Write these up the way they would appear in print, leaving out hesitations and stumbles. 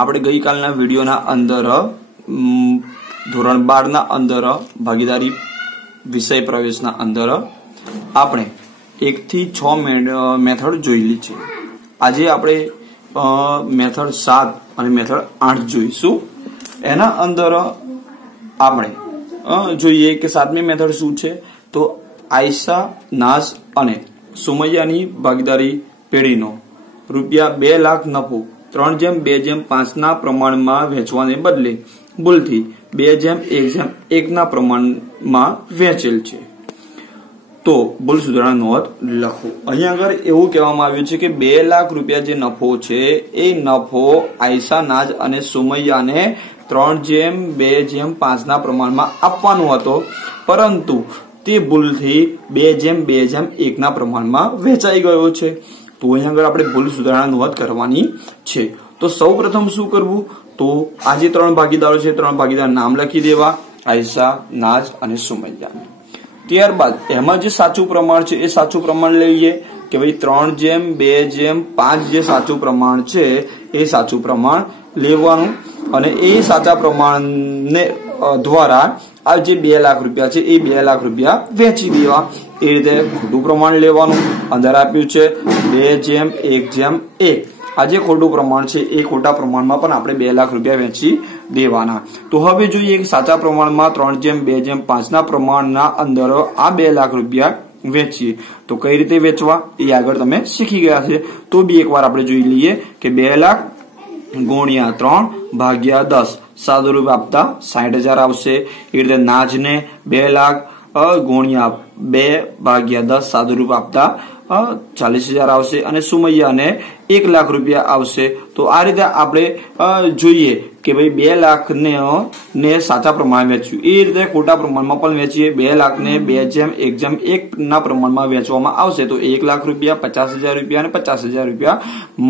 આપણે ગઈકાલના વિડીયોના અંદર ધોરણ 12 ના અંદર ભાગીદારી વિષય પ્રવેશના અંદર આપણે 1 થી 6 મેથડ જોયેલી છે। આજે આપણે મેથડ 7 અને મેથડ 8 જોઈશું। એના અંદર આપણે જોઈએ કે 7મી મેથડ શું છે, તો આયશા, નાઝ અને સુમૈયાની ભાગીદારી પેઢીનો રૂપિયા 2 લાખ નફો 3:2:5 ના પ્રમાણમાં વેચવાને બદલે ભૂલથી 2:1:1 ના પ્રમાણમાં વેચેલ છે। તો ભૂલ સુધારણા નોંધ લખો। અહીંયા આગળ એવું કહેવામાં આવ્યું છે કે 2 લાખ રૂપિયા જે નફો છે એ નફો આયશા, નાઝ અને સુમૈયાને 3:2:5 ના પ્રમાણમાં આપવાનો હતો, પરંતુ તે ભૂલથી 2:2:1 ના પ્રમાણમાં વેચાઈ ગયો છે। તો અહીંયા આગળ આપણે ભૂલ સુધારણા નોંધ કરવાની છે। તો સૌપ્રથમ શું કરવું, તો આ જે 3 ભાગીદારો છે 3 ભાગીદાર નામ લખી દેવા, આયશા, નાઝ અને સુમૈયા। ત્યારબાદ એમાં જે સાચું પ્રમાણ છે એ સાચું પ્રમાણ લઈએ કે ભાઈ 3:2:5 જે સાચું પ્રમાણ છે એ સાચું પ્રમાણ લેવાનું અને એ સાચા પ્રમાણને દ્વારા આ જે 2 લાખ રૂપિયા છે એ 2 લાખ રૂપિયા વેચી દેવા। એ રીતે ખોટું પ્રમાણ લેવાનું, અંદર આપ્યું છે 2:1:1। આ જે ખોટું પ્રમાણ છે એ ખોટા પ્રમાણમાં પણ આપણે 2 લાખ રૂપિયા વેચી દેવાના। તો હવે જોઈએ કે સાચા પ્રમાણમાં 3:2:5 ના પ્રમાણના અંદર આ 2 લાખ રૂપિયા વેચીએ તો કઈ રીતે વેચવા એ આગળ તમે શીખી ગયા છે। તો બી એકવાર આપણે જોઈ લઈએ કે 2 લાખ ગુણ્યા 3/10 સાદું રૂપ આપતા 60,000 આવશે। એ રીતે નાઝને 2 લાખ ગુણ્યા 2/10 સાદું રૂપ આપતા 40,000 આવશે અને સુમૈયાને 1 લાખ રૂપિયા આવશે। તો આ રીતે આપણે જોઈએ કે ભાઈ 2 લાખ ને સાચા પ્રમાણે વેચ્યું, એ રીતે ખોટા પ્રમાણમાં પણ વેચીએ। 2 લાખને 2:1:1 ના પ્રમાણમાં વેચવામાં આવશે તો 1 લાખ રૂપિયા, 50,000 રૂપિયા અને 50,000 રૂપિયા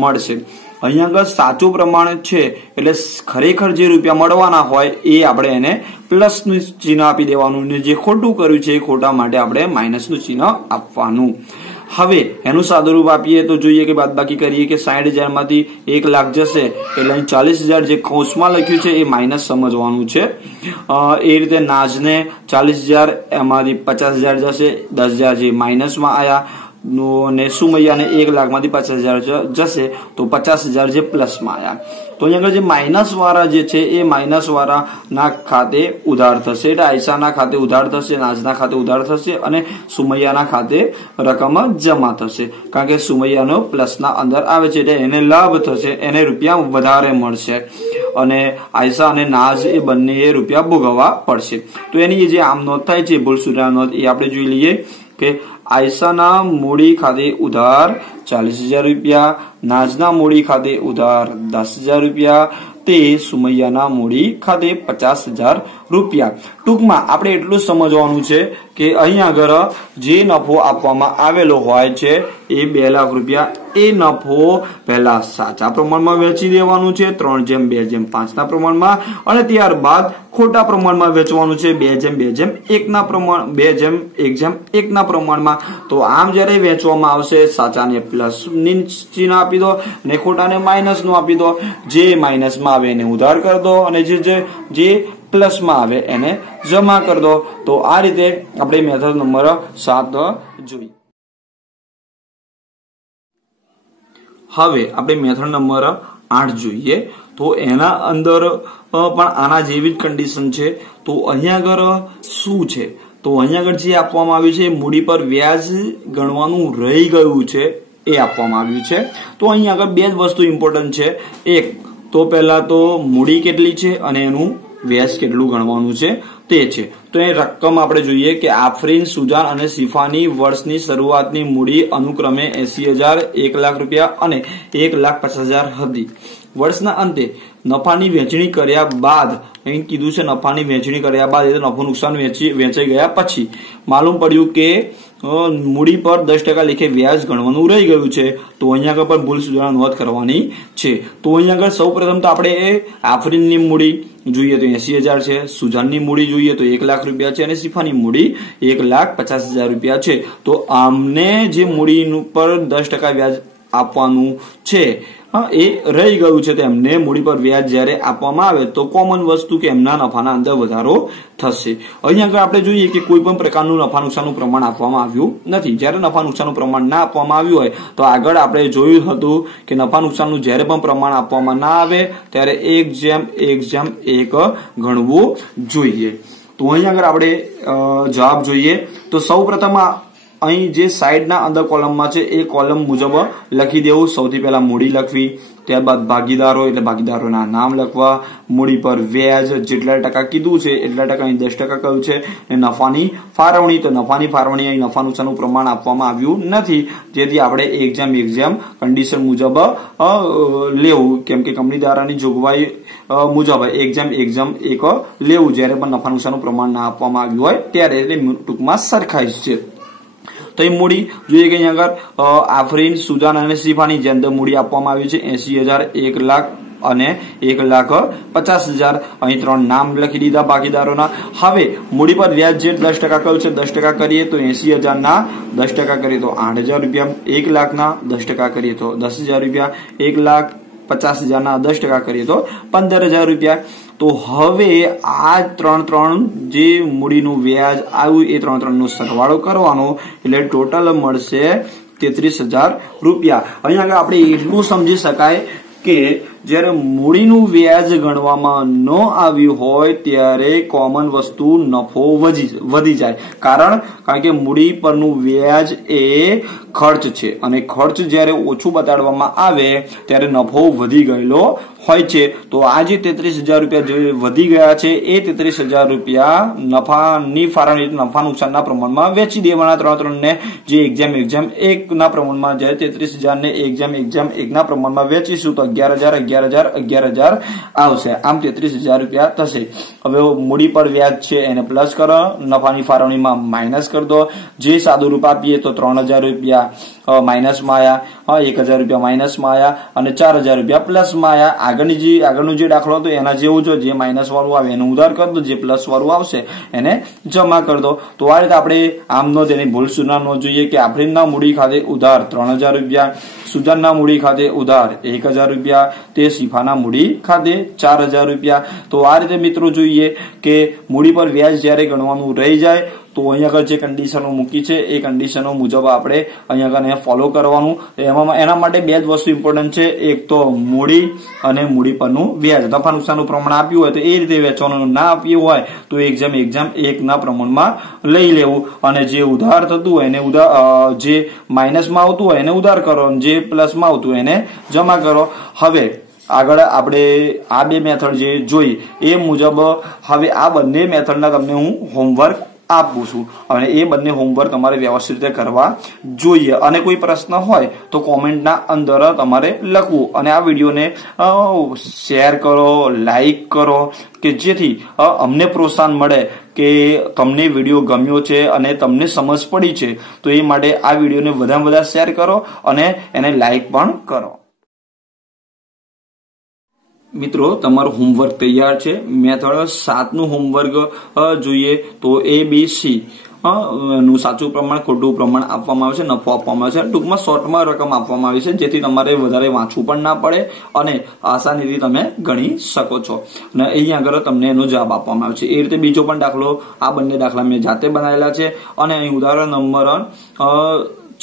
મળશે। અહીંયા આગળ સાચું પ્રમાણ છે એટલે ખરેખર જે રૂપિયા મળવાના હોય એ આપણે એને પ્લસ નું ચિહ્ન આપી દેવાનું, ને જે ખોટું કર્યું છે એ ખોટા માટે આપણે માઇનસ નું ચિહ્ન આપવાનું। હવે એનું સાદુરૂપ આપીએ તો જોઈએ કે બાદબાકી કરીએ કે 60,000 માંથી 1 લાખ જશે એટલે 40,000 જે કૌંસમાં લખ્યું છે એ માઇનસ સમજવાનું છે। એ રીતે નાઝને 40,000 એમાંથી 50,000 જશે, 10,000 જે માઇનસમાં આયા, ને સુમૈયાને 1 લાખ માંથી 50,000 જશે તો 50,000 જે પ્લસમાં આયા। તો અહીંયા જે માઇનસ વાળા જે છે એ માઇનસ વાળા ના ખાતે ઉધાર થશે, એટલે આયશાના ખાતે ઉધાર થશે, નાઝના ખાતે ઉધાર થશે અને સુમૈયાના ખાતે રકમ જમા થશે, કારણ કે સુમૈયાનો પ્લસના અંદર આવે છે એટલે એને લાભ થશે, એને રૂપિયા વધારે મળશે અને આયશા અને નાઝ એ બંને રૂપિયા ભોગવવા પડશે। તો એની જે આમ નોંધ થાય છે ભૂલ સુધારણા નોંધ એ આપણે જોઈ લઈએ કે આયશાના મૂડી ખાતે ઉધાર 40,000 રૂપિયા, નાઝના મૂડી ખાતે ઉધાર 10,000 રૂપિયા, તે સુમૈયાના મૂડી ખાતે 50,000 રૂપિયા। ટૂંકમાં આપણે એટલું સમજવાનું છે કે અહીંયા આગળ જે નફો આપવામાં આવેલો હોય છે એ 2 લાખ રૂપિયા, એ નફો પહેલા સાચા પ્રમાણમાં વેચી દેવાનું છે 3:2:5 ના પ્રમાણમાં અને ત્યારબાદ ખોટા પ્રમાણમાં વેચવાનું છે 2:2:1 ના પ્રમાણ 2:1:1 ના પ્રમાણમાં। તો આમ જ્યારે વેચવામાં આવશે સાચાને પ્લસ ની ચિહ્ન આપી દો અને ખોટાને માઇનસ નું આપી દો, જે માઇનસમાં આવે એને ઉધાર કરી દો અને જે પ્લસમાં આવે એને જમા કરી દો। તો આ રીતે આપણે મેથડ નંબર 7 જોઈ। હવે આપણે મેથડ નંબર 8 જોઈએ। તો એના અંદર પણ આના જેવી જ કન્ડિશન છે। તો અહીંયા આગળ શું છે, તો અહીંયા આગળ જે આપવામાં આવ્યું છે મૂડી પર વ્યાજ ગણવાનું રહી ગયું છે એ આપવામાં આવ્યું છે। તો અહીંયા આગળ 2 જ વસ્તુ ઇમ્પોર્ટન્ટ છે। એક તો પહેલા તો મૂડી કેટલી છે અને એનું વ્યાજ કેટલું ગણવાનું છે તે છે। તો એ રકમ આપણે જોઈએ કે આફરીન, સુજાન અને શિફાની વર્ષની શરૂઆતની મૂડી અનુક્રમે 80,000, 1 લાખ રૂપિયા અને 1,50,000 હતી। વર્ષના અંતે નફાની વહેંચણી કર્યા બાદ, અહીં કીધું છે નફાની વહેંચણી કર્યા બાદ એટલે નફો નુકસાન વેચાઈ ગયા પછી માલુમ પડ્યું કે મૂડી પર 10% લેખે વ્યાજ ગણવાનું રહી ગયું છે। તો અહીંયા આગળ પણ ભૂલ સુધારણા નોંધ કરવાની છે। તો અહીંયા આગળ સૌપ્રથમ તો આપણે આફરીનની મૂડી જોઈએ તો 80,000 છે, સુજાનની મૂડી જોઈએ તો 1 લાખ રૂપિયા છે અને શિફાની મૂડી 1,50,000 રૂપિયા છે। તો આમને જે મૂડી પર 10% વ્યાજ આપવાનું છે એ રહી ગયું છે, તેમને મૂડી પર વ્યાજ જ્યારે આપવામાં આવે તો કોમન વસ્તુ કે એમના નફાના અંદર વધારો થશે. અહીંયા આગળ આપણે જોઈએ કે કોઈ પણ પ્રકારનું નફા નુકસાનનું પ્રમાણ આપવામાં આવ્યું નથી. જ્યારે નફા નુકસાનનું પ્રમાણ ના આપવામાં આવ્યું હોય તો આગળ આપણે જોયું હતું કે નફા નુકસાનનું જ્યારે પણ પ્રમાણ આપવામાં ના આવે ત્યારે 1:1 ગણવું જોઈએ. તો અહીંયા આગળ આપણે જવાબ જોઈએ તો સૌપ્રથમ અહીં જે સાઈડના અંદર કોલમમાં છે એ કોલમ મુજબ લખી દેવું. સૌથી પહેલા મૂડી લખવી, ત્યારબાદ ભાગીદારો એટલે ભાગીદારોના નામ લખવા, મૂડી પર વ્યાજ જેટલા ટકા કીધું છે એટલા ટકા અહીં 10% કહ્યું છે, અને નફાની ફાળવણી તો નફાની ફાળવણી અહીં નફા નુકસાનનું પ્રમાણ આપવામાં આવ્યું નથી, જેથી આપણે એક્ઝામ કન્ડિશન મુજબ લેવું, કેમ કે કંપની દ્વારાની જોગવાઈ મુજબ એક્ઝામ લેવું જ્યારે પણ નફા નુકસાનનું પ્રમાણ ના આપવામાં આવ્યું હોય ત્યારે, એટલે ટૂંકમાં સરખાઈ છે. તો એ મૂડી જોઈએ કે અહીંયા આગળ આફરીન, સુજાન અને શિફાની જે અંદર મૂડી આપવામાં આવી છે 80,000, 1 લાખ અને 1,50,000. અહીં 3 નામ લખી દીધા ભાગીદારોના. હવે મૂડી પર વ્યાજ જે 10% કહ્યું છે 10% કરીએ તો 80,000 ના 10% કરીએ તો 8,000 રૂપિયા, 1 લાખના 10% કરીએ તો 10,000 રૂપિયા, 1,50,000 ના 10% કરીએ તો 15,000 રૂપિયા. તો હવે આ 3 જે મૂડીનું વ્યાજ આવ્યું એ 3 નો સરવાળો કરવાનો એટલે ટોટલ મળશે 33,000 રૂપિયા. અહીંયા આગળ આપણે એટલું સમજી શકાય કે જ્યારે મૂડીનું વ્યાજ ગણવામાં ન આવ્યું હોય ત્યારે કોમન વસ્તુ નફો વધી જાય. કારણ કે મૂડી પરનું વ્યાજ એ ખર્ચ છે અને ખર્ચ જ્યારે ઓછું બતાડવામાં આવે ત્યારે નફો વધી ગયેલો હોય છે. તો આ જે 33,000 રૂપિયા જે વધી ગયા છે એ 33,000 રૂપિયા નફાની ફાળવણી નફા નુકસાનના પ્રમાણમાં વેચી દેવાના 3 ને, જે એક્ઝામ 1 ના પ્રમાણમાં જ્યારે 33,000 ને એક્ઝામ 1 ના પ્રમાણમાં વેચીશું તો 11,000 આવશે. આમ 33,000 રૂપિયા થશે. હવે મૂડી પર વ્યાજ છે એને પ્લસ કરો, નફાની ફાળવણીમાં માઇનસ કરી દો. જે સાદું રૂપ આપીએ તો 3,000 રૂપિયા માઇનસમાં આવ્યા, 1,000 રૂપિયા માઇનસમાં આવ્યા અને 4,000 રૂપિયા પ્લસમાં આવ્યા. આગળનું જે દાખલો હતો એના જેવું જો, જે માઇનસ વાળું આવે એનું ઉધાર કરી દો, જે પ્લસ વાળું આવશે એને જમા કરી દો. તો આ રીતે આપણે આમ નો તેની ભૂલ સુધાર ન જોઈએ કે આફરીનના મૂડી ખાતે ઉધાર 3,000 રૂપિયા, સુજાનના મૂડી ખાતે ઉધાર 1,000 રૂપિયા, તે શિફાના મૂડી ખાતે 4,000 રૂપિયા. તો આ રીતે મિત્રો જોઈએ કે મૂડી પર વ્યાજ જ્યારે ગણવાનું રહી જાય તો અહીંયા આગળ જે કન્ડિશનો મૂકી છે એ કન્ડિશનો મુજબ આપણે અહીંયા આગળ ફોલો કરવાનું. એના માટે 2 જ વસ્તુ ઇમ્પોર્ટન્ટ છે, એક તો મૂડી અને મૂડી પરનું વ્યાજ. નફા નુકસાનનું પ્રમાણ આપ્યું હોય તો એ રીતે વેચવાનું, ના આપ્યું હોય તો એક્ઝામ 1 ના પ્રમાણમાં લઈ લેવું અને જે ઉધાર થતું હોય એને જે માઇનસમાં આવતું હોય એને ઉધાર કરો, જે પ્લસમાં આવતું હોય એને જમા કરો. હવે આગળ આપણે આ 2 મેથડ જે જોઈ એ મુજબ હવે આ બંને મેથડના તમને હું હોમવર્ક આપું છું અને એ બંને હોમવર્ક તમારે વ્યવસ્થિત રીતે કરવા જોઈએ. અને કોઈ પ્રશ્ન હોય તો કોમેન્ટના અંદર તમારે લખવું અને આ વિડીયોને શેર કરો, લાઈક કરો કે જેથી અમને પ્રોત્સાહન મળે કે તમને વિડીયો ગમ્યો છે અને તમને સમજ પડી છે. તો એ માટે આ વિડીયોને વધારે વધારે શેર કરો અને એને લાઈક પણ કરો. મિત્રો તમારું હોમવર્ક તૈયાર છે. મેથડ 7 નું હોમવર્ક જોઈએ તો ABC નું સાચું પ્રમાણ, ખોટું પ્રમાણ આપવામાં આવે છે, નફો આપવામાં આવે છે, ટૂંકમાં શોર્ટમાં રકમ આપવામાં આવી છે જેથી તમારે વધારે વાંચવું પણ ના પડે અને આસાનીથી તમે ગણી શકો છો. અને અહીંયા આગળ તમને એનો જવાબ આપવામાં આવે છે. એ રીતે બીજો પણ દાખલો, આ બંને દાખલા મેં જાતે બનાવેલા છે અને અહીં ઉદાહરણ નંબર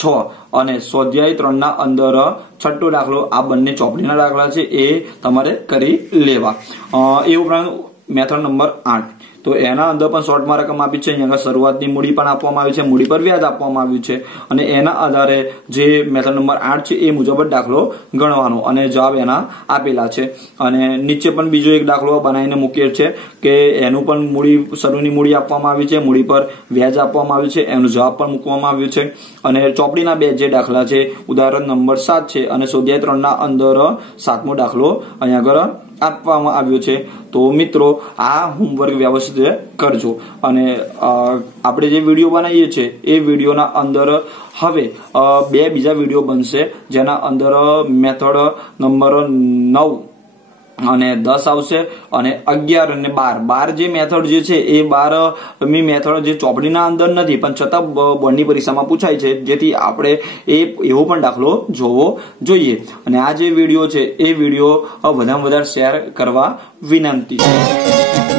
6 અને સ્વાધ્યાય 3 ના અંદર 6થો દાખલો, આ બંને ચોપડીના દાખલા છે એ તમારે કરી લેવા. એ ઉપરાંત મેથડ નંબર 8 તો એના અંદર પણ શોર્ટમાં રકમ આપી છે. અહીંયા શરૂઆતની મૂડી પણ આપવામાં આવી છે, મૂડી પર વ્યાજ આપવામાં આવ્યું છે અને એના આધારે જે મેથડ નંબર 8 છે એ મુજબ જ દાખલો ગણવાનો અને જવાબ એના આપેલા છે. અને નીચે પણ બીજો એક દાખલો બનાવીને મૂકેલ છે કે એનું પણ શરૂની મૂડી આપવામાં આવી છે, મૂડી પર વ્યાજ આપવામાં આવ્યું છે, એનો જવાબ પણ મૂકવામાં આવ્યો છે. અને ચોપડીના 2 જે દાખલા છે, ઉદાહરણ નંબર 7 છે અને સ્વાધ્યાય 3 ના અંદર 7મો દાખલો અહીંયા આગળ આપવામાં આવ્યો છે. તો મિત્રો આ હોમવર્ક વ્યવસ્થિત કરજો અને આપણે જે વિડીયો બનાવીએ છીએ એ વિડીયોના અંદર હવે 2 બીજા વિડીયો બનશે જેના અંદર મેથડ નંબર 9 અને 10 આવશે અને 11 અને 12 જે મેથડ જે છે એ 12 મી મેથડ જે ચોપડીના અંદર નથી પણ છતાં બોર્ડની પરીક્ષામાં પૂછાય છે, જેથી આપણે એવો પણ દાખલો જોવો જોઈએ. અને આ જે વિડીયો છે એ વિડીયો વધારે શેર કરવા વિનંતી છે.